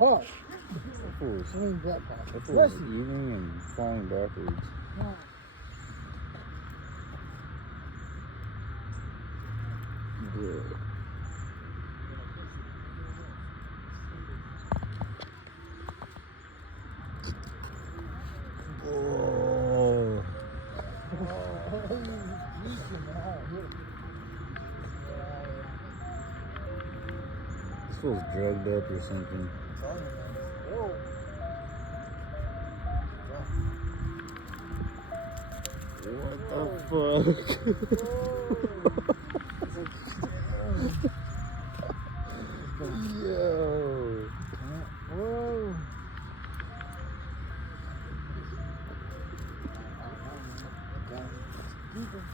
park. That fool was, Swing that park. that fool was eating and falling backwards. Yeah. Oh. This fool's drugged up or something. What the fuck?